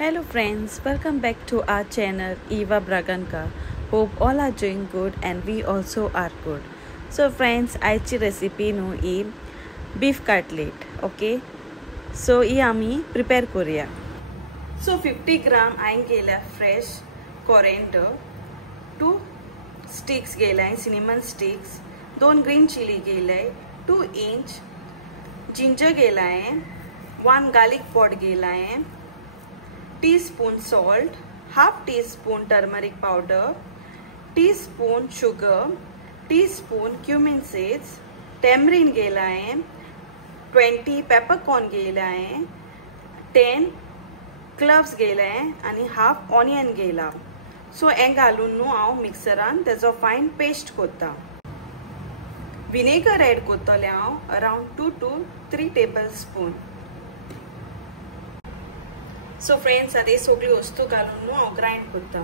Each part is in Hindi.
Hello friends, welcome back to our channel Eva Braganka. Hope all are doing good and we also are good. So friends, आजची रेसिपी न्हू ही बीफ कटलेट. ओके, सो ही आमी प्रिपेर करूया. सो 50 ग्राम हांवें घेतल्या फ्रेश कोरिएंडर, 2 स्टिक्स घेतल्या सिनेमन स्टिक्स, 2 ग्रीन चिली घेतले, 2 इंच जिंजर घेतला, 1 गार्लिक पॉट घेतला, teaspoon salt, half teaspoon turmeric powder, teaspoon sugar, teaspoon cumin seeds, tamarind घेला है, 20 peppercorn घेला है, 10 cloves घेला है आणि half onion घेला. सो हे घालून न्हू हांव मिक्सरान तेजो फायन पेस्ट करता. विनेगर एड करतले हांव around 2 to 3 tablespoon. So friends आता ही सगळी वस्तू घालून न्हू हांव ग्राइंड करता.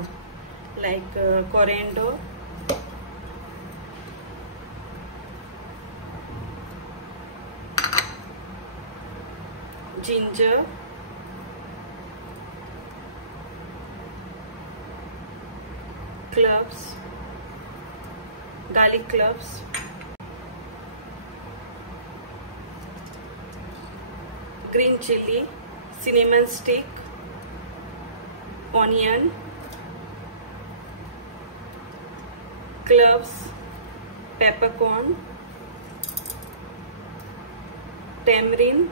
Like coriander, ginger, cloves, garlic cloves, green chilli, cinnamon stick, onion, cloves, peppercorn, tamarind,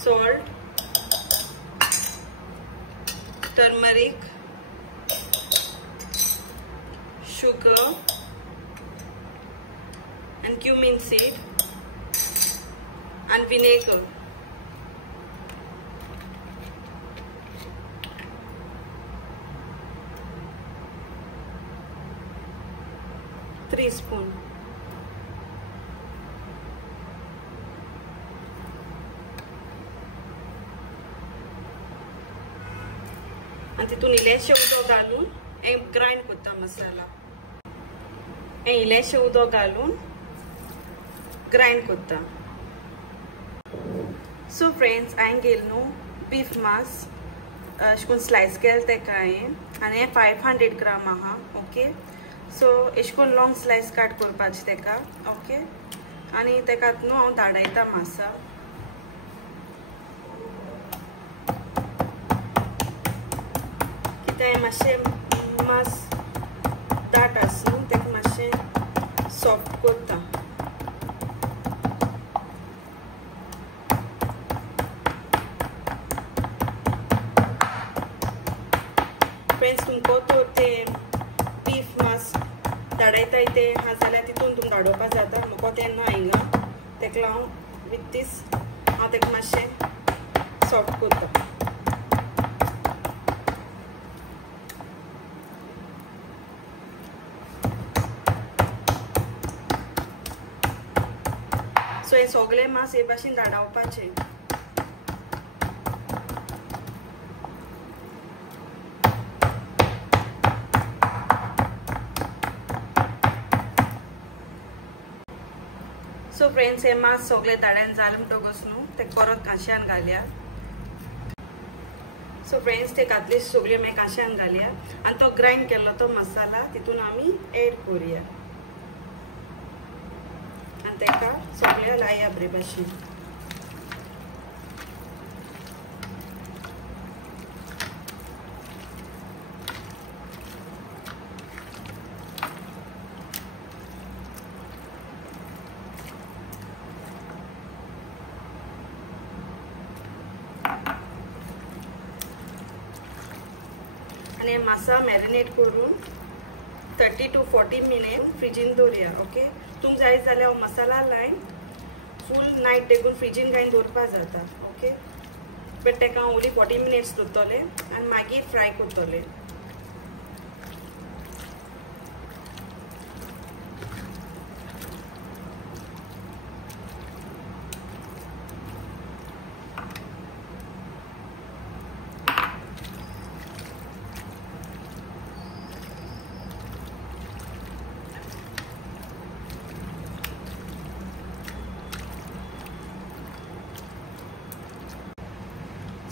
salt, turmeric, sugar and cumin seed and vinegar. Three spoon. आणि तितून इल्लेशें उदक घालून ग्राइंड करता मसाला. इल्लेशें उदक घालून ग्राइंड करता. सो फ्रेंड्स, हांवें घेतला न्हू बीफ मांस अशें करून स्लायस केलें तेका हांवें, आनी हें 500 ग्राम आहा. ओके, सो अशें करून लॉंग स्लायस कट करपाचें तेका. ओके, आनी तेका न्हू हांव धाडयता मासा. कित्याक मातशें मास दाट आसा न्हू, तेका मातशें सॉफ्ट करता. फ्रेंड्स, तुमकां तो तें बीफ मास धाडयता ते हा जाल्यार तितून तुमकां धाडोवपाक जाता. म्हाका तें ना हिंगा, तेका लागून विथ दीस हांव तेका मातशें सॉफ्ट करता. सो हे सगळे मास हे भाशेन धाडवपाचे. सो फ्रेंड्स, हे मास सगळे धाड्यान जाले म्हणटकच न्हू ते परत कांश्यान घालया. सो फ्रेंड्स, ते घातले सगळे मागीर कांश्यान घालया आनी तो ग्राइंड केल्लो तो मसाला तितून आमी एड करूया आनी तेका सगळे लाया बरे भाशेन. आणि मासा मॅरिनेट करून 30 to 40 मिनिट फ्रिजीन दवरया. ओके, तुमकां जाय जाल्यार मसाला लायन फूल नायट देखून फ्रिजीन घालून दवरपाक जाता. ओके, बट तेका हांव ओन्ली 40 मिनिट्स दवरतले आनी मागीर फ्राय करतले.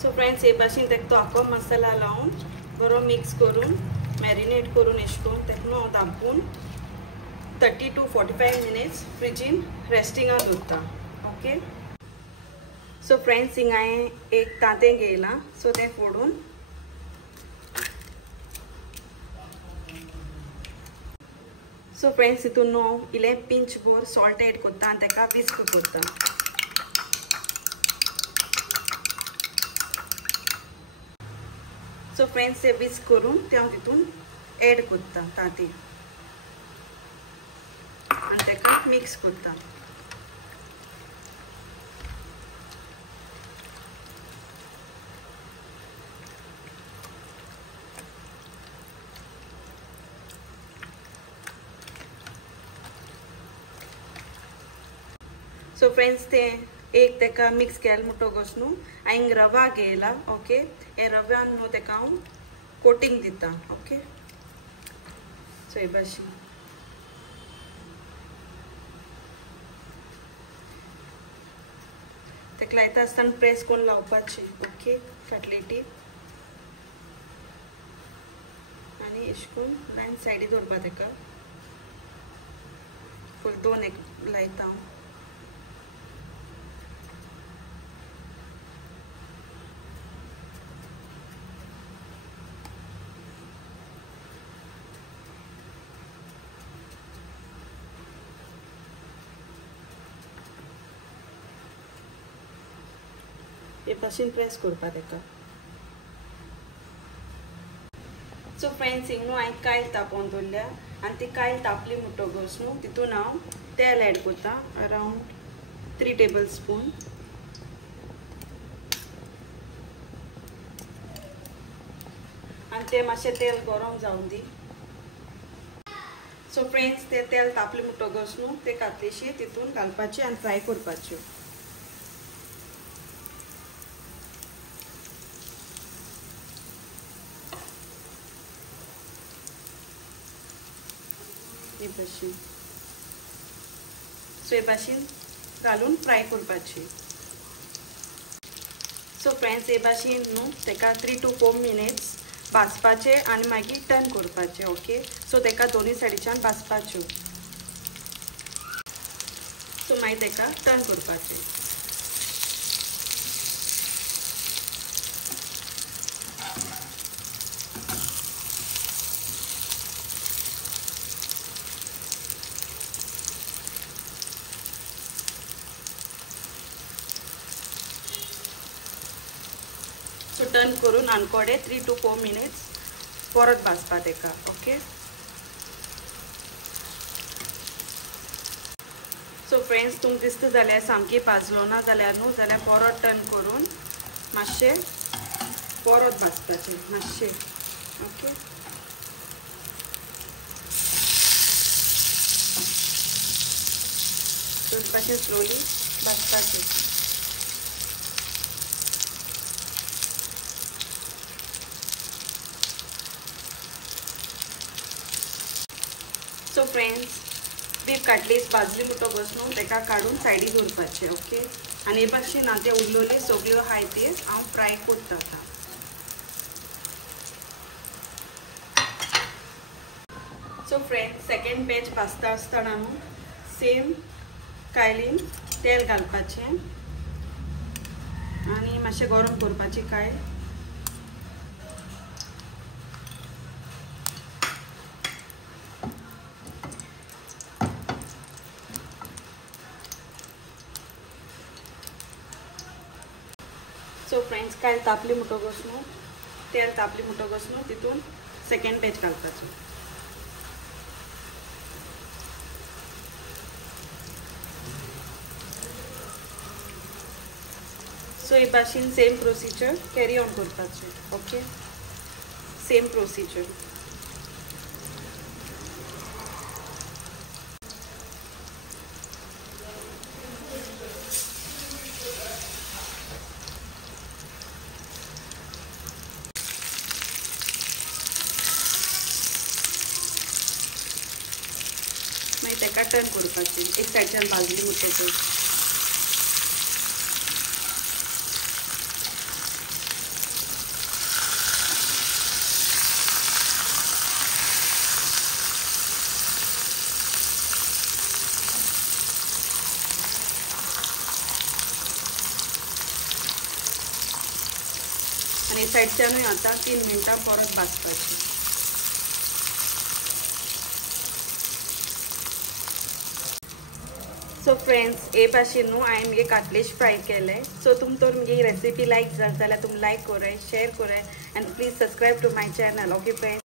सो फ्रेंड्स हे भाशेन तेका तो आखो मसाला लावन बरो मिक्स करून मॅरिनेट करून एश कोन्न तेका न्हू धांपून 30 to 45 minutes फ्रिजीन रेस्टिंगाक दवरता. ओके. सो फ्रेंड्स हिंगा हांवें एक तांतें घेयलां, सो तें फोडून सो फ्रेंड्स हितून न्हू इल्लें पिंच भर सॉल्ट एड करता आनी तेका विस्क करता. सो फ्रेंड्स ते विस्क करून ते हांव तितून एड करता तांतें आनी तेका मिक्स करता. सो फ्रेंड्स ते एक तेका मिक्स केले म्हणटकच न्हू हांवें रवा घेयला. ओके. हे रव्यान न्हू तेका हांव कोटिंग दिता. ओके. सो हे भाशेन तेका लायता आसतना प्रेस करून लावपाचें. ओके. कटलेटी आनी अशें करून लायन सायडीक दवरपा तेका फूल 2 एक लायता हांव. हे भाशेन प्रेस करपा तेका. सो फ्रेंड्स हिंग न्हू हांवें कायल तापोवन दवरल्या आनी ती कायल तापली म्हणटकच न्हू तितून हांव तेल एड करता अरावंड 3 tablespoon. आनी ते मातशें तेल गरम जावन दी. सो फ्रेंड्स ते तेल तापले म्हणटकच न्हू ते कातलेशी तितून घालपाचे आनी फ्राय करपाच्यो. हे भाशेन सो हे भाशेन घालून फ्राय करपाची. सो फ्रेंड्स हे भाशेन न्हू तेका 3 to 4 minutes भाजपाचे आनी मागीर टर्न करपाचे. ओके. सो तेका दोनी सायडीच्यान भाजपाच्यो. सो मागीर तेका टर्न करपाचे. सो टर्न करून आनकोडे 3 to 4 minutes परत भाजपा तेका. ओके. सो फ्रेंड्स तुमकां दिसता जाल्यार सामकी भाजलो ना जाल्यार न्हू जाल्यार परत टर्न करून मातशें परत भाजपाचें मातशें. ओके. सो भाशेन स्लोली भाजपाचें. सो फ्रेंड्स बीफ कटलेट्स भाजली म्हणटकच न्हू तेका काडून सायडीक दवरपाचें. ओके. आनी हे भाशेन हांव ते उरलेल्यो सगळ्यो आहाय त्यो हांव फ्राय करता आतां. सो फ्रेंड्स सेकेंड बॅच भाजता आसतना न्हू सेम कायलीन तेल घालपाचें आनी मातशें गरम करपाची कायल. सो फ्रेंड्स कायल तापली म्हणटकच न्हू तेल तापली म्हणटकच न्हू तितून सेकेंड बॅच घालपाचो. सो हे भाशेन सेम प्रोसिजर कॅरी ऑन करपाचें. ओके. Same procedure. मागीर तेका टर्न करपाचें एक सायडच्यान भाजली म्हणटकच. आणि साईडच्यानूय आता 3 मिनटां परत भाजपाची. सो फ्रेंड्स हे भाशेन न्हू हांवें मुगे कटलेट फ्राय केले. सो तुमकां मुगे ही रेसिपी लायक जाली जाल्यार तुमी लायक कराय, शेअर कराय, and please subscribe to my channel. Okay friends.